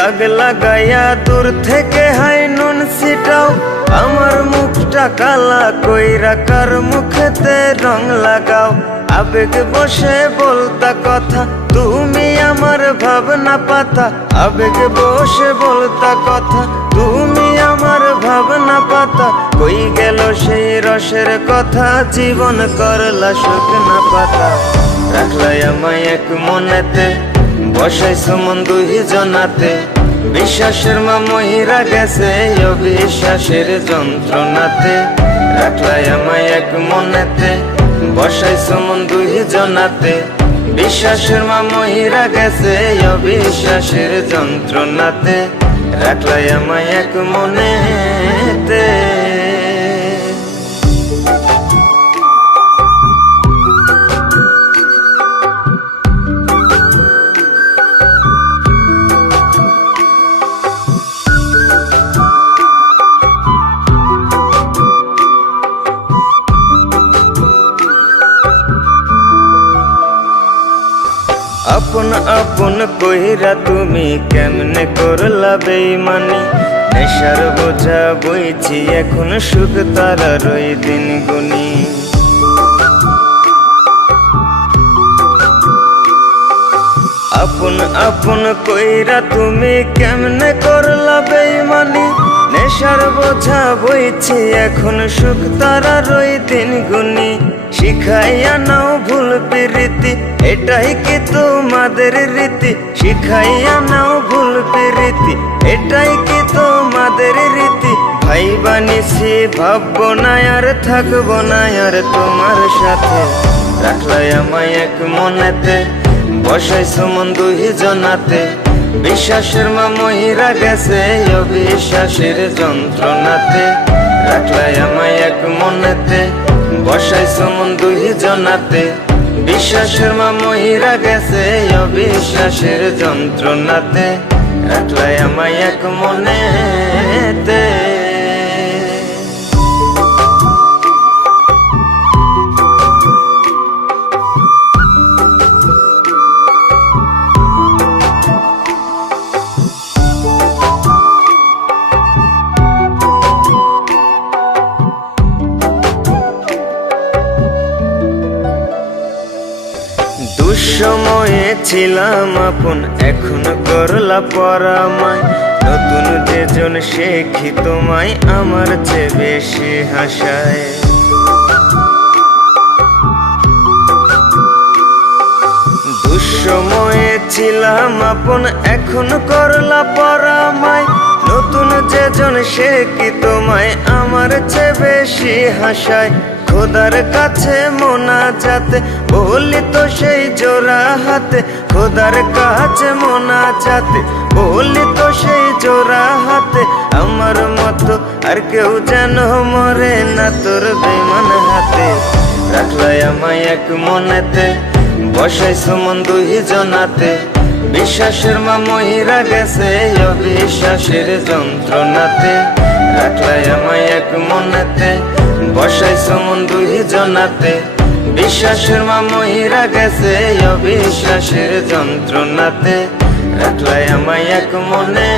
দাগ লাগাইয়া দূর থেকে হাই নুন ছিটাও, আমার মুখটা কালা কইরা কার মুখেতে রং লাগাও। আবেগ বসে বলতা কথা, তুমি আমার ভাবনা পাতা। আবেগ বসে বলতা কথা, তুমি আমার ভাবনা পাতা। কই গেল সেই রসের কথা, জীবন করলা শুকনা পাতা। রাখলাই আমায় এক মনেতে, বসাইছো মন দুই জনাতে। বিশ্বাসের মা মহিরা গেছে অবিশ্বাসের যন্ত্রণাতে। রাখলাই আমায় এক মনেতে, বসাইছো মন দুই জনাতে। বিশ্বাসের মা মহিরা গেছে অবিশ্বাসের যন্ত্রণাতে। রাখলাই আমায় এক মনেতে। আপন আপন কইরা তুমি কেমনে করলা বেইমানি। নেশার বোঝা বইছি এখন সুখ তারার ওই দিন গুনি। আপন আপন কইরা তুমি কেমনে করলা বেইমানি। নেশার বোঝা বইছি এখন সুখ তারার ওই দিন গুনি। শিখাইয়া নাও ভুল প্রীতি, এটাই কি তোমাদের রীতি। শিখাইয়া নাও ভুল প্রীতি, এটাই কি তোমাদের রীতি। ভাই বানিছি ভাববো না আর থাকবো না আর তোমার সাথে। রাখলাই আমায় এক মনেতে, বসাইছো মন দুই জনাতে। বিশ্বাসের মা মহিরা গেছে অবিশ্বাসের যন্ত্রণাতে। রাখলাই আমায় এক মনেতে, বসাইছো মন দুই জনাতে। বিশ্বাসের মা মহিরা গেছে অবিশ্বাসের যন্ত্রণাতে। রাখলাই আমায় এক মনেতে। দুঃসময়ে ছিলাম আপন, এখন করলা পরামায়। নতুন যেজন শেখি তোমায় আমার চেয়ে বেশি হাসায়। দুঃসময়ে ছিলাম আপন, এখন করলা পরামায়। নতুন যেজন শেখি তোমায় আমার চেয়ে বেশি হাসায়। খোদার কাছে মোনাজাতে বলি তো সেই জোড়া হাতে। খোদার কাছে মোনাজাতে বলি তো সেই জোড়া হাতে। আমার মতো আর কেউ যেন মরে না তোর বেমান হাতে। রাখলাই আমায় এক মনেতে, বসাইছো মন দুই জনাতে। বিশ্বাসের মা মহিরা গেছে অবিশ্বাসের যন্ত্রণাতে। রাখলাই আমায় এক মনেতে, বসাইছো মন দুই জনাতে। বিশ্বাসের মা মহিরা গেছে অবিশ্বাসের যন্ত্রণাতে। রাখলাই আমায় এক মনে।